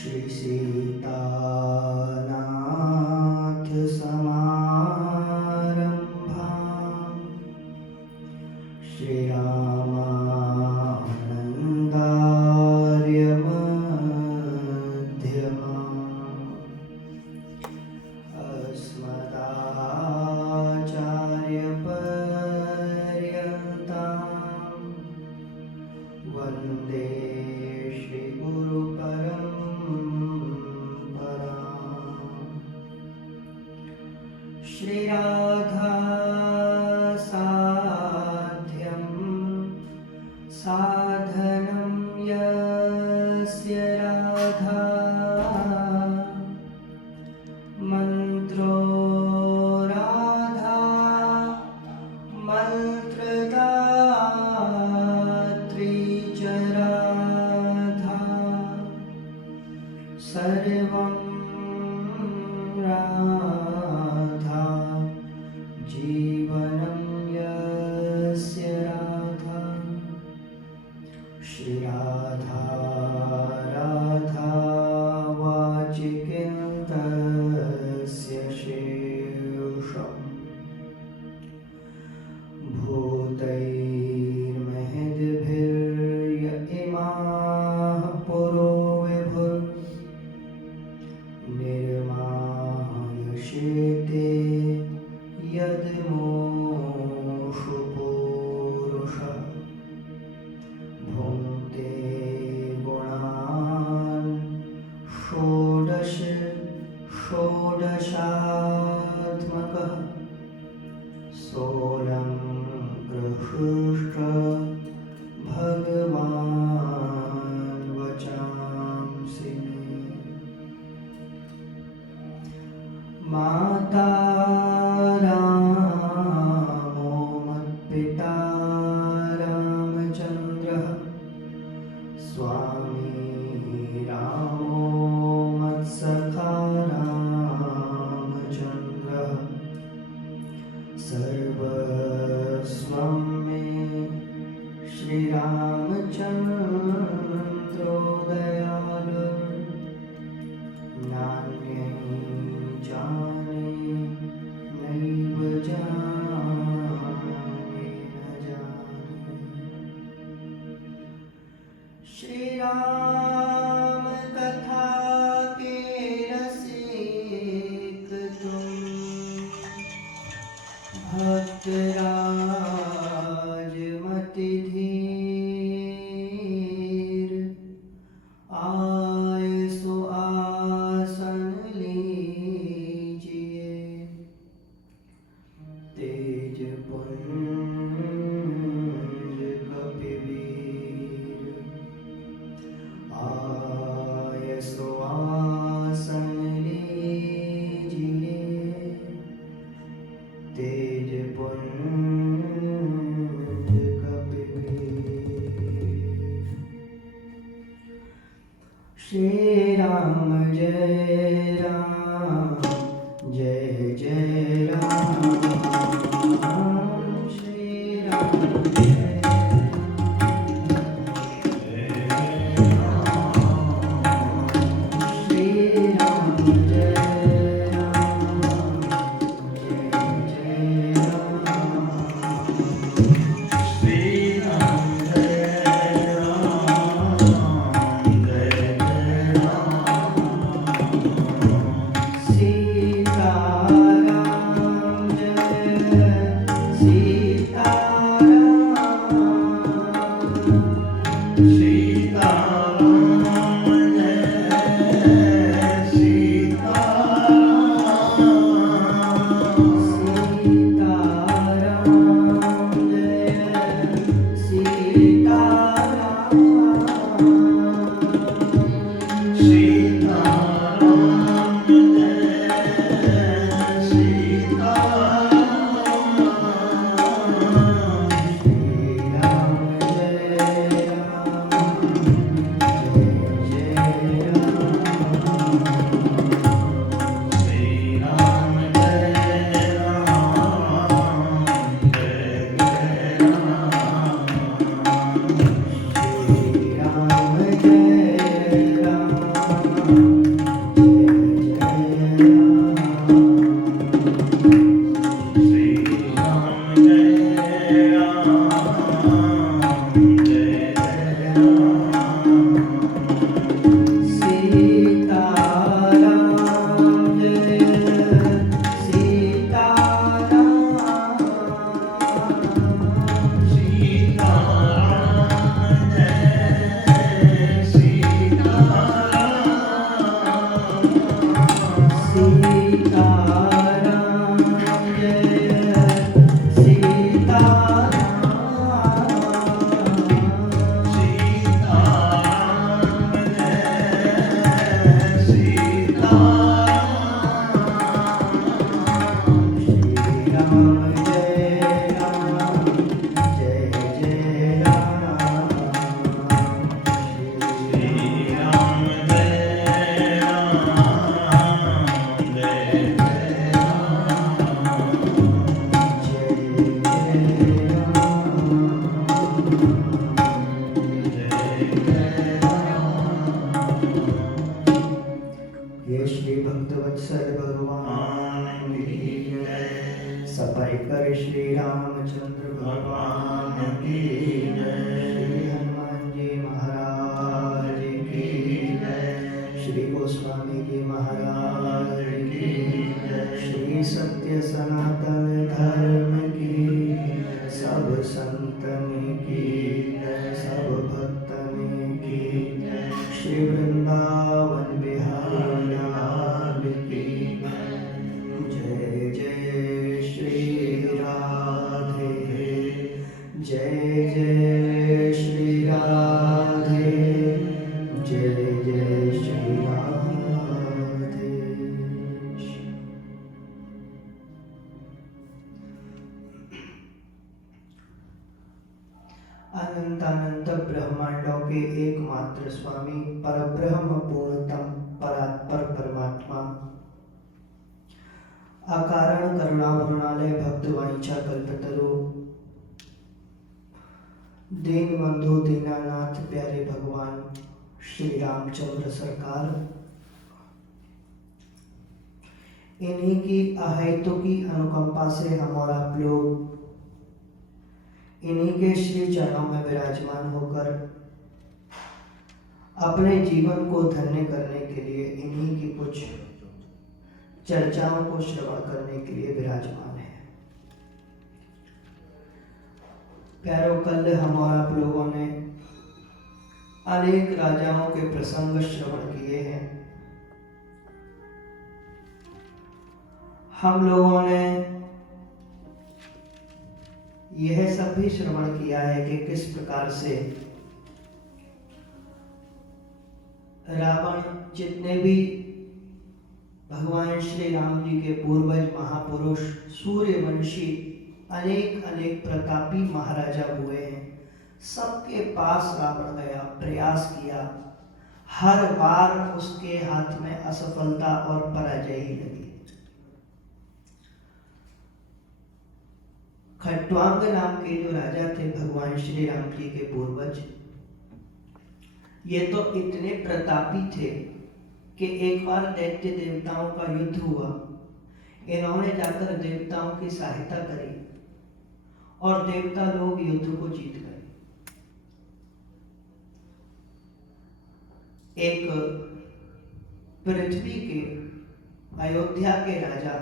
श्री सीतानाथ समारंभां श्री रामानन्दार्य मध्यमाम् अस्मदाचार्यपर्यन्तां वन्दे श्री गुरुपरम्पराम्। श्री राधा साध्यं साधनं यस्य राधा मन्त्रो राधा मन्त्रदात्री च राधा सर्वं राधा जीवनं यस्य राधा। श्री राधा राधा वाचिकं तस्य शेषम् भूतैर्महद्भिर्य इमाः पुरो विभुर् निर्मायशेते यद्मूषु पूरुषः भुङ्क्ते गुणान् षोडश षोडशात्मकः सोऽलं प्रहृष्ट भगवान् वचांसि मे। माता रामो मत्पिता रामचन्द्रः स्वामी रामो मत्सखा रामचन्द्रः सर्वस्वं मे श्रीरामचन्द्रो दयालुः नान्यं जाने नैव जाने न जाने। श्रीराम कथा के रसिक तुम भक्तराज मति धीर आए सो आसन लीजिए। तेज पुंज कपिवीर आए सो आसन लीजिए। तेज पुंज कपिवीर। श्री राम जय राम जय जय राम। श्री राम जय श्री राम जय राम जय जय राम। श्री राम जय राम जय जय राम। सीताराम जय सीताराम। सीताराम जय सीताराम। सीताराम जय सीताराम। सीताराम जय वत्सल भगवान की जय। सपरिकर श्री रामचंद्र भगवान की जय। श्री हनुमान जी महाराज की जय। श्री गोस्वामी जी महाराज की जय। श्री सत्य सनातन धर्म की सब संतन की जय। सब भक्तन की जय। श्री वृंदावन बिहारी लाल की जय। जय श्री राधे। जय जय श्री राधे। जय जय श्री राधे। अनंत अनंत ब्रह्मांडों के एकमात्र स्वामी परब्रह्म पूर्णतम परात्पर परमात्मा अकारण करुणा पूर्णालय भक्त वांछा कल्पतरु दीन बंधु दीनानाथ प्यारे भगवान श्री रामचंद्र सरकार, इन्हीं की अहेतुकी अनुकंपा से हम और आप लोग इन्हीं के श्री चरणों में विराजमान होकर अपने जीवन को धन्य करने के लिए इन्हीं की कुछ चर्चाओं को श्रवण करने के लिए विराजमान है। प्यारों, कल हम और आप लोगों ने अनेक राजाओं के प्रसंग श्रवण किए हैं। हम लोगों ने यह सब भी श्रवण किया है कि किस प्रकार से रावण जितने भी भगवान श्री राम जी के पूर्वज महापुरुष सूर्यवंशी अनेक अनेक प्रतापी महाराजा हुए हैं, सबके पास रावण गया, प्रयास किया, हर बार उसके हाथ में असफलता और पराजय ही लगी। खट्वांग नाम के जो राजा थे भगवान श्री राम जी के पूर्वज, ये तो इतने प्रतापी थे कि एक बार दैत्य देवताओं का युद्ध हुआ, इन्होंने जाकर देवताओं की सहायता करी और देवता लोग युद्ध को जीत गए। एक पृथ्वी के अयोध्या के राजा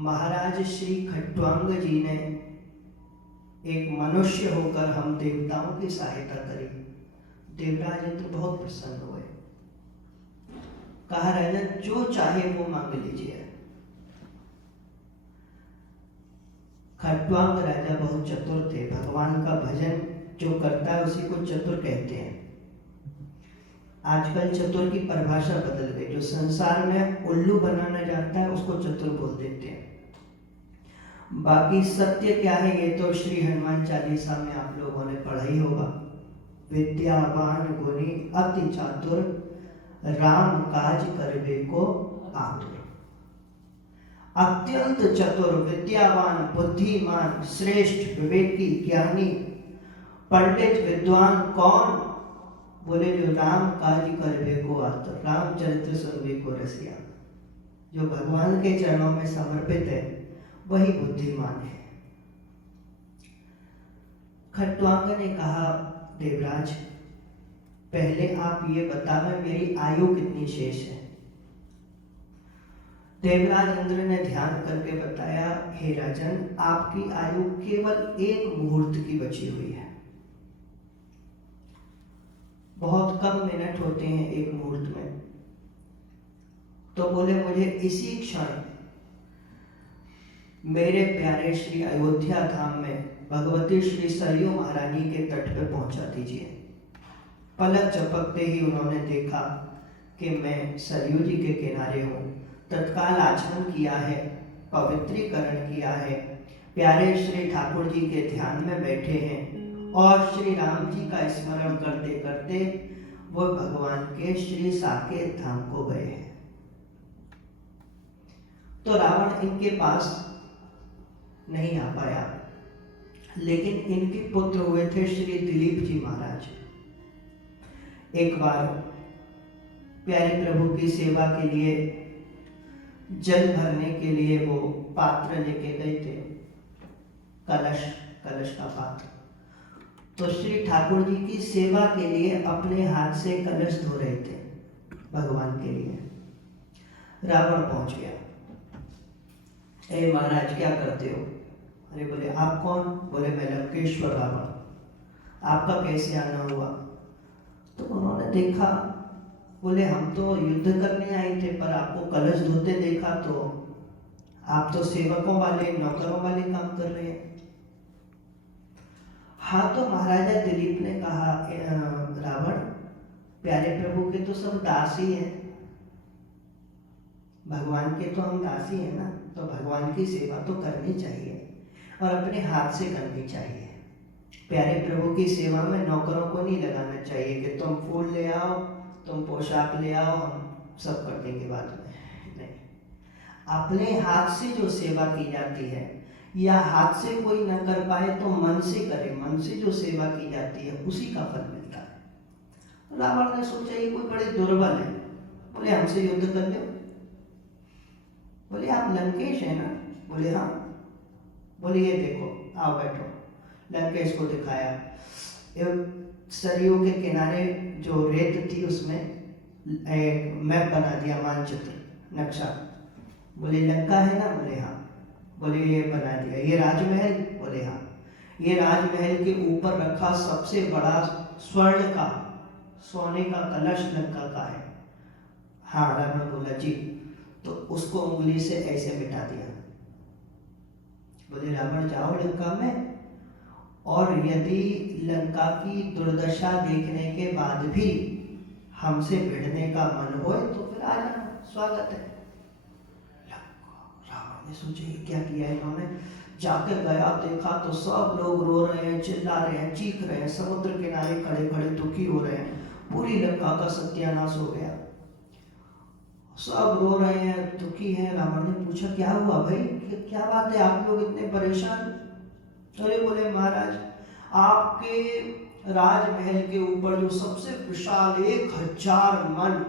महाराज श्री खट्वांग जी ने एक मनुष्य होकर हम देवताओं की सहायता करी। देवराज इंद्र बहुत प्रसन्न हुए, कहा राजा जो चाहे वो मांग लीजिए। खट्वांग राजा बहुत चतुर थे, भगवान का भजन जो करता है उसी को चतुर कहते हैं। आजकल चतुर की परिभाषा बदल गई, जो संसार में उल्लू बनाना जानता है उसको चतुर बोल देते हैं। बाकी सत्य क्या है ये तो श्री हनुमान चालीसा में आप लोगों ने पढ़ा ही होगा। विद्यावान गुणी अति चातुर, राम काज करबे को आतुर। अत्यंत चतुर, विद्यावान, बुद्धिमान, श्रेष्ठ, विवेकी, ज्ञानी, पंडित, विद्वान कौन? बोले जो राम काज करबे को आतुर, रामचरित्र सुनबे को रसिया। जो भगवान के चरणों में समर्पित है वही बुद्धिमान है। खट्वांग ने कहा देवराज पहले आप ये बतावें मेरी आयु कितनी शेष है। देवराज इंद्र ने ध्यान करके बताया, हे राजन आपकी आयु केवल एक मुहूर्त की बची हुई है। बहुत कम मिनट होते हैं एक मुहूर्त में। तो बोले मुझे इसी क्षण मेरे प्यारे श्री अयोध्या धाम में भगवती श्री सरयू महारानी के तट पर पहुंचा दीजिए। पलक झपकते ही उन्होंने देखा कि मैं सरयू जी के किनारे हूँ। तत्काल आचमन किया है, पवित्रीकरण किया है, प्यारे श्री ठाकुर जी के ध्यान में बैठे हैं और श्री राम जी का स्मरण करते करते वो भगवान के श्री साकेत धाम को गए हैं। तो रावण इनके पास नहीं आ पाया, लेकिन इनके पुत्र हुए थे श्री दिलीप जी महाराज। एक बार प्यारे प्रभु की सेवा के लिए जल भरने के लिए वो पात्र लेके गए थे, कलश, कलश का पात्र। तो श्री ठाकुर जी की सेवा के लिए अपने हाथ से कलश धो रहे थे भगवान के लिए। रावण पहुंच गया, ए महाराज क्या करते हो? अरे बोले आप कौन? बोले मैं लंकेश्वर रावण, आपका कैसे आना हुआ? तो उन्होंने देखा, बोले हम तो युद्ध करने आए थे पर आपको कलश धोते देखा, तो आप तो सेवकों वाले, नौकरों वाले काम कर रहे हैं। हाँ, तो महाराजा दिलीप ने कहा, रावण, प्यारे प्रभु के तो सब दास ही हैं, भगवान के तो हम दास ही हैं ना, तो भगवान की सेवा तो करनी चाहिए और अपने हाथ से करनी चाहिए। प्यारे प्रभु की सेवा में नौकरों को नहीं लगाना चाहिए कि तुम फूल ले आओ, तुम पोशाक ले आओ, हम सब कर देंगे बाद में। नहीं, अपने हाथ से जो सेवा की जाती है, या हाथ से कोई न कर पाए तो मन से करे, मन से जो सेवा की जाती है उसी का फल मिलता है। रावण ने सोचा ये कोई बड़े दुर्बल है, बोले हमसे युद्ध कर लो। बोले आप लंकेश है ना? बोले हाँ। बोले ये देखो, आओ बैठो। लंकेश को दिखाया, सरयू के किनारे जो रेत थी उसमें एक मैप बना दिया, मानचित्र, नक्शा। बोले लंका है ना? बोले हाँ। बोले ये बना दिया। ये राजमहल? बोले हाँ। ये राजमहल के ऊपर रखा सबसे बड़ा स्वर्ण का, सोने का कलश लंका का है। हाँ, रावण बोला जी। तो उसको उंगली से ऐसे मिटा दिया। बोले रावण जाओ लंका में, और यदि लंका की दुर्दशा देखने के बाद भी हमसे भिड़ने का मन हो तो फिर आ जाना, स्वागत है। रावण ने सोचा ये क्या किया इन्होंने। जाकर गया, देखा तो सब लोग रो रहे हैं, चिल्ला रहे हैं, चीख रहे हैं, समुद्र किनारे खड़े खड़े दुखी हो रहे हैं, पूरी लंका का सत्यानाश हो गया, सब रो रहे हैं, दुखी हैं। रावण ने पूछा क्या हुआ भाई, क्या बात है, आप लोग इतने परेशान? अरे बोले महाराज, आपके राजमहल के ऊपर जो सबसे विशाल 1000 मन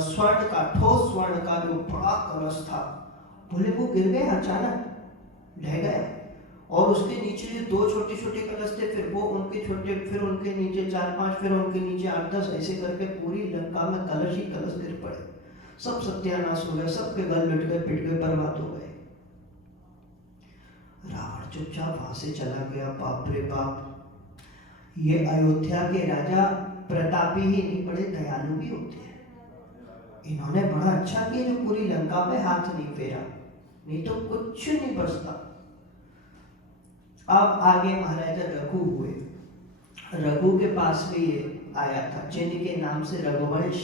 स्वर्ण का, ठोस स्वर्ण का जो बड़ा कलश था, बोले वो गिर गया अचानक, ढह गया। और उसके नीचे जो 2 छोटे छोटे कलश थे, फिर वो उनके छोटे, फिर उनके नीचे 4-5, फिर उनके नीचे 8-10, ऐसे करके पूरी लंका में कलश ही कलश गिर पड़े। सब सत्यानाश हो गए, सबके गल लट गए, पिट गए, बर्बाद हो गए। रावण चुपचाप वहां से चला गया। बाप रे बाप, ये अयोध्या के राजा प्रतापी ही नहीं, बड़े दयालु भी होते हैं। इन्होंने बड़ा अच्छा किया जो पूरी लंका में हाथ नहीं फेरा, नहीं तो कुछ नहीं बचता। अब आगे महाराजा रघु हुए। रघु के पास भी ये आया था, जिनके नाम से रघुवंश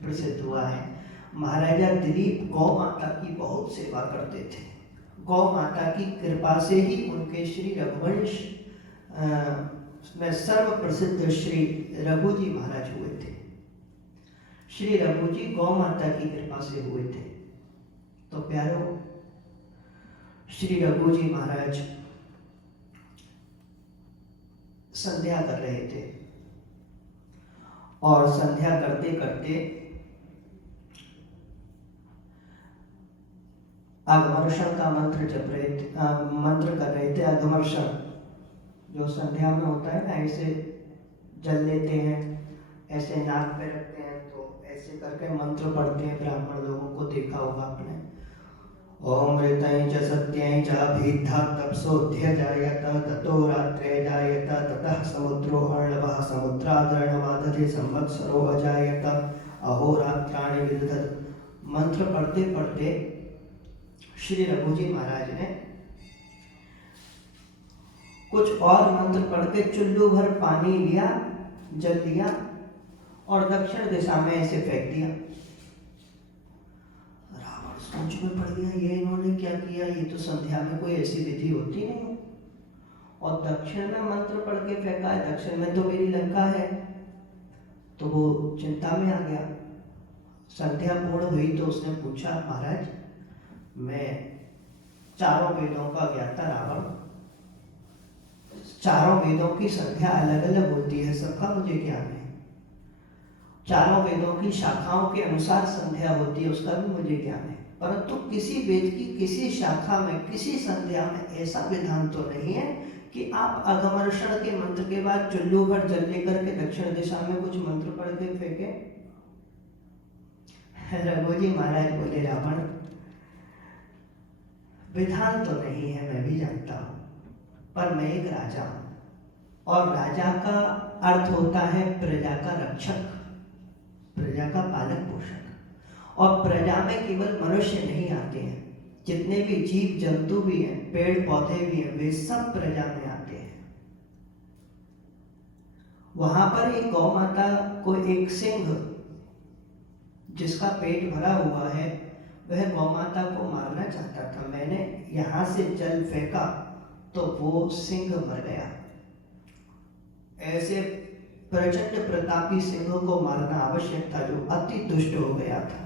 प्रसिद्ध हुआ है। महाराजा दिलीप गौ माता की बहुत सेवा करते थे। गौ माता की कृपा से ही उनके श्री रघुवंश में सर्व प्रसिद्ध श्री रघु जी महाराज हुए थे। श्री रघु जी गौ माता की कृपा से हुए थे। तो प्यारो, श्री रघु जी महाराज संध्या कर रहे थे, और संध्या करते करते आगमर्षण का मंत्र जप रहे थे, मंत्र कर रहे थे। आगमर्षण जो संध्या में होता है ना, ऐसे जल लेते हैं, ऐसे नाक पे रखते हैं, तो ऐसे करके मंत्र पढ़ते हैं। ब्राह्मण लोगों को देखा होगा आपने। ओम ऋतय च सत्यय च अभिद्धा तपसोध्य जायत ततो रात्रे जायत ततः समुद्रो अर्णवः समुद्रादर्णवादधे संवत्सरो अजायत अहोरात्राणि विदधत्। मंत्र पढ़ते पढ़ते श्री रघु जी महाराज ने कुछ और मंत्र पढ़ के चुल्लू भर पानी लिया, जल लिया, और दक्षिण दिशा में ऐसे फेंक दिया। रावण सोच में पड़ गया, ये इन्होंने क्या किया, ये तो संध्या में कोई ऐसी विधि होती नहीं, और दक्षिण में मंत्र पढ़ के फेंका है, दक्षिण में तो मेरी लंका है। तो वो चिंता में आ गया। संध्या पूर्ण हुई तो उसने पूछा, महाराज मैं चारों वेदों का ज्ञाता रावण, चारों वेदों की संध्या अलग अलग होती है, सबका मुझे ज्ञान है, चारों वेदों की शाखाओं के अनुसार संध्या होती है, उसका भी मुझे ज्ञान है, परंतु किसी वेद की किसी शाखा में किसी संध्या में ऐसा विधान तो नहीं है कि आप अगमर्षण के मंत्र के बाद चुल्लू भर जल लेकर के दक्षिण दिशा में कुछ मंत्र पढ़ के फेंके। रघुजी महाराज बोले, रावण विधान तो नहीं है, मैं भी जानता हूं, पर मैं एक राजा हूं, और राजा का अर्थ होता है प्रजा का रक्षक, प्रजा का पालक पोषक, और प्रजा में केवल मनुष्य नहीं आते हैं, जितने भी जीव जंतु भी हैं, पेड़ पौधे भी हैं, वे सब प्रजा में आते हैं। वहां पर एक गौ माता को एक सिंह जिसका पेट भरा हुआ है, वह गौ माता को मारना चाहता था। मैंने यहां से जल फेंका तो वो सिंह मर गया। ऐसे प्रचंड प्रतापी सिंह को मारना आवश्यक था, जो अति दुष्ट हो गया था।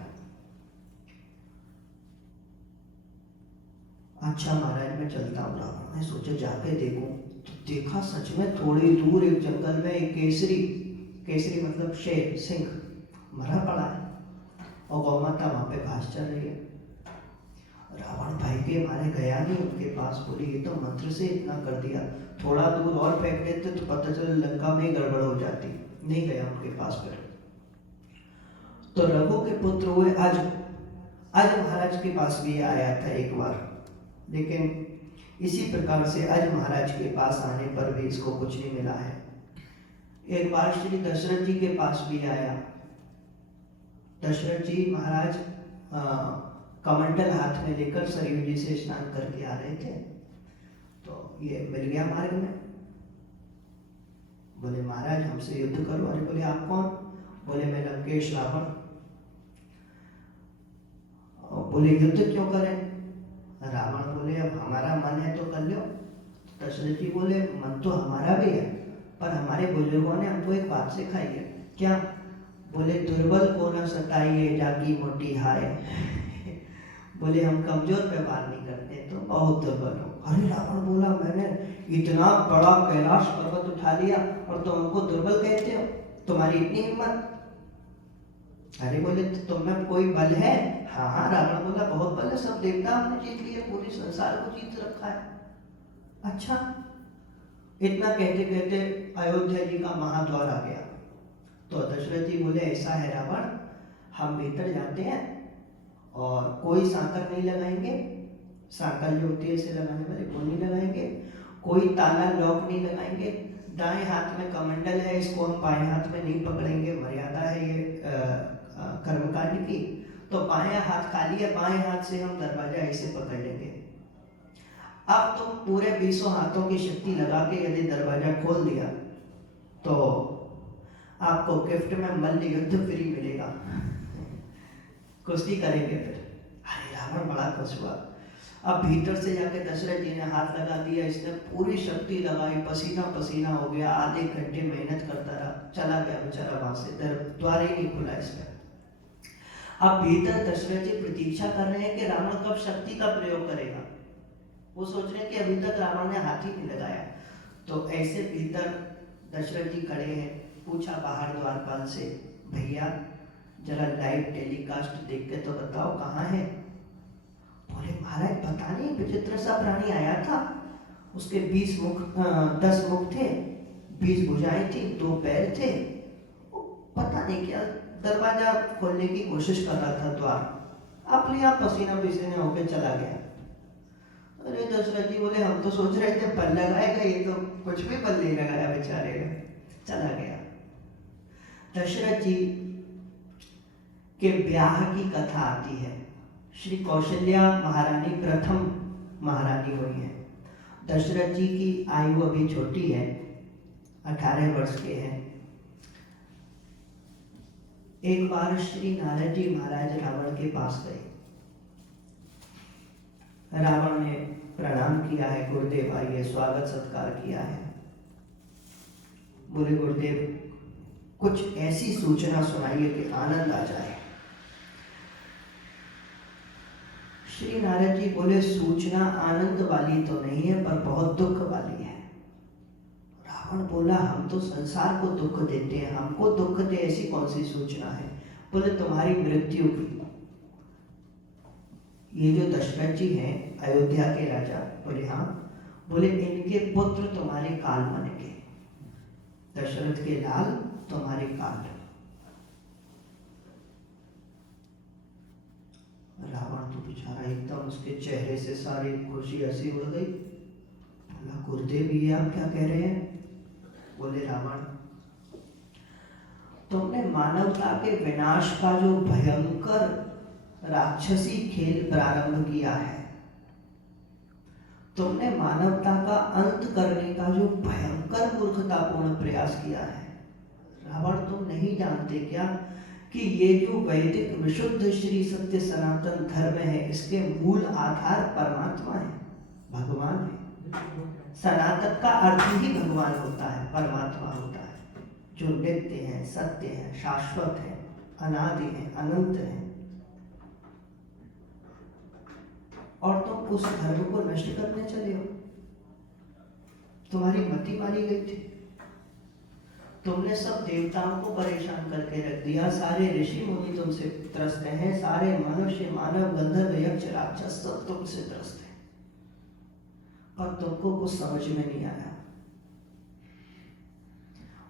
अच्छा महाराज, मैं चलता हूँ रावण। मैं सोचा जाके देखूं, तो देखा सच में थोड़ी दूर एक जंगल में एक केसरी, केसरी मतलब शेर, सिंह मरा पड़ा है, और गौ माता वहां पे घास चल रही है। रावण भाई के मारे गया नहीं उनके पास, बोली ये तो मंत्र से इतना कर दिया, थोड़ा दूर और फेंक देते तो पता चले लंका में ही गड़बड़ हो जाती। नहीं गया उनके पास फिर। तो रघु के पुत्र हुए अज महाराज के पास भी आया था एक बार, लेकिन इसी प्रकार से अज महाराज के पास आने पर भी इसको कुछ नहीं मिला है। एक बार श्री दशरथ जी के पास भी आया। दशरथ जी महाराज कमंडल हाथ में लेकर सरयू जी से स्नान करके आ रहे थे, तो ये मिल गया मार्ग में। बोले महाराज हमसे युद्ध करो। अरे बोले आप कौन? बोले मैं लंकेश रावण। बोले युद्ध क्यों करें? रावण बोले अब हमारा मन है तो कर लो। दशरथ जी बोले मन तो हमारा भी है, पर हमारे बुजुर्गों ने हमको एक बात सिखाई है। क्या? बोले दुर्बल को न सताइए जागी मोटी हाय। बोले हम कमजोर पे वार नहीं करते, तो बहुत दुर्बल हो। अरे रावण बोला मैंने इतना बड़ा कैलाश पर्वत उठा लिया और तुम हमको दुर्बल कहते हो, तुम्हारी इतनी हिम्मत? अरे बोले तो तुम में कोई बल है? हाँ हाँ। रावण बोला बहुत बल है, सब देवता हमने जीत लिए, पूरे संसार को जीत रखा है। अच्छा, इतना कहते कहते अयोध्या जी का महाद्वार आ गया। तो दशरथ जी बोले ऐसा है रावण, हम भीतर जाते हैं और कोई सांकर नहीं लगाएंगे, सांकल जो होती है इसे लगाने वाले वो नहीं लगाएंगे, कोई ताला लॉक नहीं लगाएंगे, दाएं हाथ में कमंडल है, इसको हम बाएं हाथ में नहीं पकड़ेंगे, मर्यादा है ये कर्मकांड की। तो बाएं हाथ खाली है, बाएं हाथ से हम दरवाजा ऐसे पकड़ लेंगे। अब तुम पूरे 20 हाथों की शक्ति लगा के यदि दरवाजा खोल दिया तो आपको गिफ्ट में मल्ल युद्ध फ्री मिलेगा, कुश्ती करेंगे फिर। अरे रावण बड़ा खुश हुआ। अब भीतर से जाके दशरथ जी ने हाथ लगा दिया, इसने पूरी शक्ति लगाई, पसीना पसीना हो गया, आधे घंटे मेहनत करता रहा, चला गया बेचारा वहां से, द्वार ही नहीं खुला इसमें। अब भीतर दशरथ जी प्रतीक्षा कर रहे हैं कि रावण कब शक्ति का प्रयोग करेगा। वो सोच रहे हैं कि अभी तक रावण ने हाथ ही नहीं लगाया। तो ऐसे भीतर दशरथ जी खड़े हैं। पूछा बाहर द्वारपाल से, भैया जरा लाइव टेलीकास्ट देख के तो बताओ कहाँ है? बोले महाराज पता नहीं, विचित्र सा प्राणी आया था, उसके 10 मुख थे, 20 भुजाएं थी, 2 पैर थे, पता नहीं क्या दरवाजा खोलने की कोशिश कर रहा था द्वार, अपने आप पसीना पसीना होकर चला गया। अरे दशरथ जी बोले हम तो सोच रहे थे बल लगाएगा, ये तो कुछ भी बल नहीं लगाया बेचारे का, चला गया। दशरथ जी के ब्याह की कथा आती है। श्री कौशल्या महारानी प्रथम महारानी हुई है। दशरथ जी की आयु अभी छोटी है, 18 वर्ष के हैं। एक बार श्री नारद जी महाराज रावण के पास गए। रावण ने प्रणाम किया है, गुरुदेव आइए, स्वागत सत्कार किया है। बोले गुरुदेव कुछ ऐसी सूचना सुनाइए कि आनंद आ जाए। श्री नारद जी बोले सूचना आनंद वाली तो नहीं है, पर बहुत दुख वाली है। रावण बोला हम तो संसार को दुख देते हैं, हमको दुख दे ऐसी कौन सी सूचना है? बोले तुम्हारी मृत्यु की। ये जो दशरथ जी हैं अयोध्या के राजा, बोले हाँ। बोले इनके पुत्र तुम्हारे काल बनेंगे, दशरथ के लाल तुम्हारे काल। रावण तो बेचारा एकदम, उसके चेहरे से सारी खुशी ऐसी उड़ गई। बोला गुरुदेव ये आप क्या कह रहे हैं? बोले रावण, तुमने मानवता के विनाश का जो भयंकर राक्षसी खेल प्रारंभ किया है, तुमने मानवता का अंत करने का जो भयंकर मूर्खतापूर्ण प्रयास किया है, रावण तुम नहीं जानते क्या कि ये जो वैदिक विशुद्ध श्री सत्य सनातन धर्म है, इसके मूल आधार परमात्मा है, भगवान है। सनातन का अर्थ ही भगवान होता है, परमात्मा होता है, जो नित्य है, सत्य है, शाश्वत है, अनादि है, अनंत है। और तुम उस धर्म को नष्ट करने चले हो। तुम्हारी मति मारी गई थी, तुमने सब देवताओं को परेशान करके रख दिया, सारे ऋषि मुनि तुमसे त्रस्त हैं, सारे मनुष्य, मानव, गंधर्व, यक्ष, राक्षस सब तुमसे त्रस्त हैं, और तुमको कुछ समझ में नहीं आया।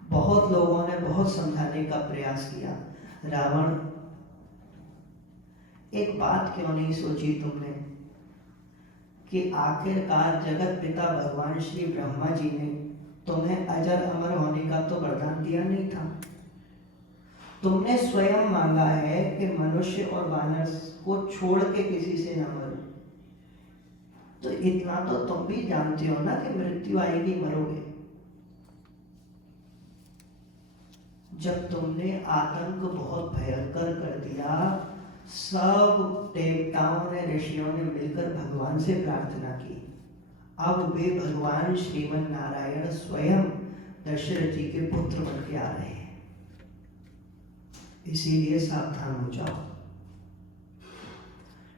बहुत लोगों ने बहुत समझाने का प्रयास किया। रावण, एक बात क्यों नहीं सोची तुमने कि आखिरकार जगत पिता भगवान श्री ब्रह्मा जी ने तुम्हें अजर अमर होने का तो वरदान दिया नहीं था। तुमने स्वयं मांगा है कि मनुष्य और वानर को छोड़ के किसी से न मरो। तो इतना तो तुम भी जानते हो ना कि मृत्यु आएगी, मरोगे। जब तुमने आतंक बहुत भयंकर कर दिया, सब देवताओं ने, ऋषियों ने मिलकर भगवान से प्रार्थना की। अब वे भगवान श्रीमन नारायण स्वयं दशरथ जी के पुत्र बन के आ रहे हैं, इसीलिए सावधान हो जाओ।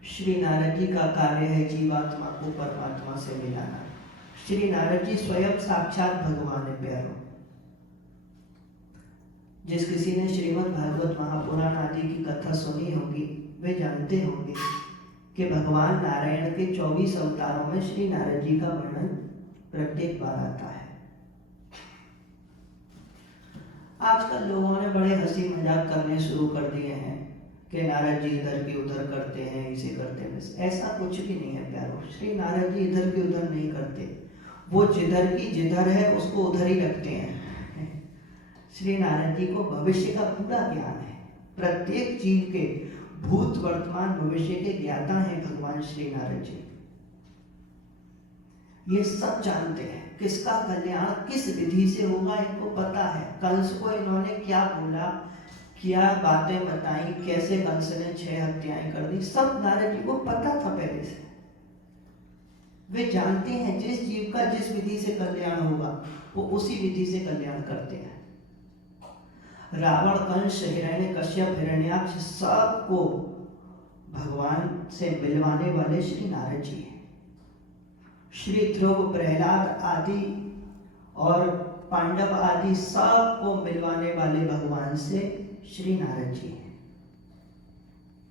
श्री नारद जी का कार्य है जीवात्मा को परमात्मा से मिलाना। श्री नारद जी स्वयं साक्षात भगवान है प्यारो। जिस किसी ने श्रीमद् भागवत महापुराण आदि की कथा सुनी होगी, वे जानते होंगे कि भगवान नारायण के 24 अवतारों में श्री नारद जी का वर्णन प्रत्येक बार आता है। आजकल लोगों ने बड़े हंसी मजाक करने शुरू कर दिए हैं कि नारद जी इधर की उधर करते हैं, इसे करते हैं। ऐसा कुछ भी नहीं है प्यारो। श्री नारद जी इधर की उधर नहीं करते, वो जिधर की जिधर है उसको उधर ही रखते हैं। श्री नारद जी को भविष्य का पूरा ज्ञान है, प्रत्येक जीव के भूत वर्तमान भविष्य के ज्ञाता हैं भगवान श्री नारद जी। ये सब जानते हैं किसका कल्याण किस विधि से होगा, इनको पता है। कंस को इन्होंने क्या बोला, क्या बातें बताई, कैसे कंस ने 6 हत्याएं कर दी, सब नारद जी को पता था पहले से। वे जानते हैं जिस जीव का जिस विधि से कल्याण होगा वो उसी विधि से कल्याण करते हैं। रावण, कंस, हिरण्यकश्यप, हिरण्याक्ष सबको भगवान से मिलवाने वाले श्री नारद जी हैं। श्री ध्रुव, प्रहलाद आदि और पांडव आदि सबको मिलवाने वाले भगवान से श्री नारद जी हैं।